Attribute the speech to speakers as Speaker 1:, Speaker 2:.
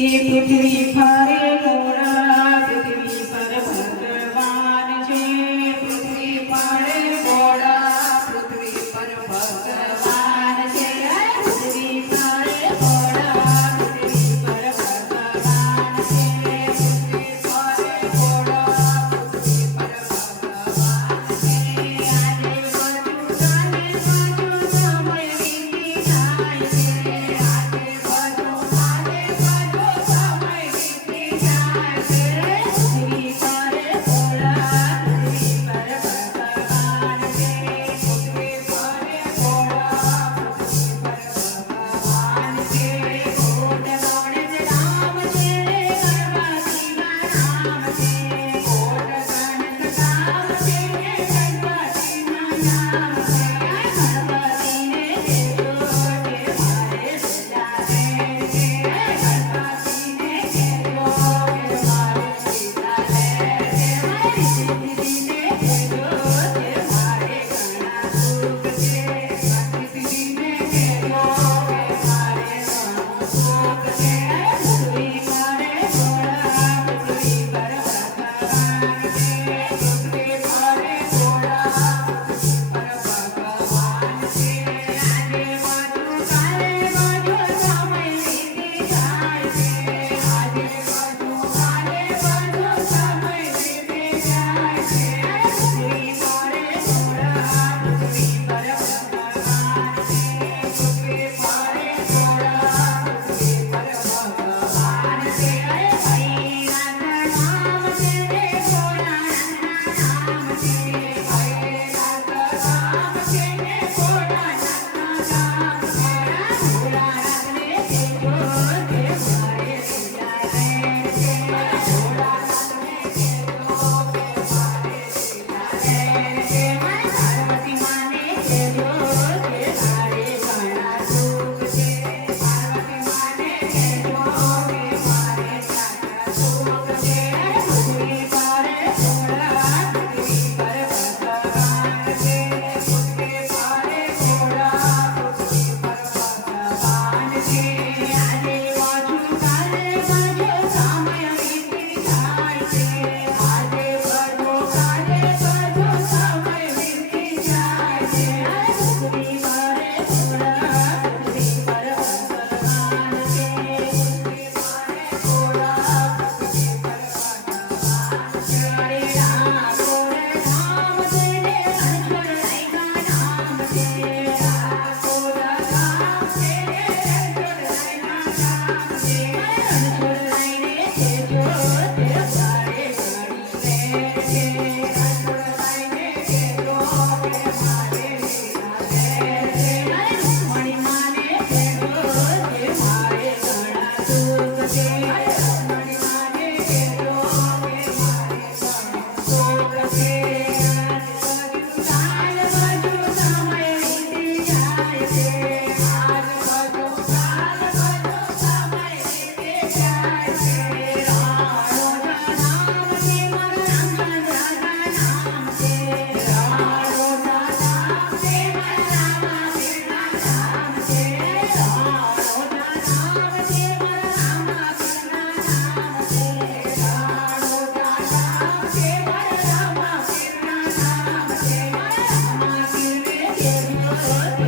Speaker 1: Se por ti, Pai. one.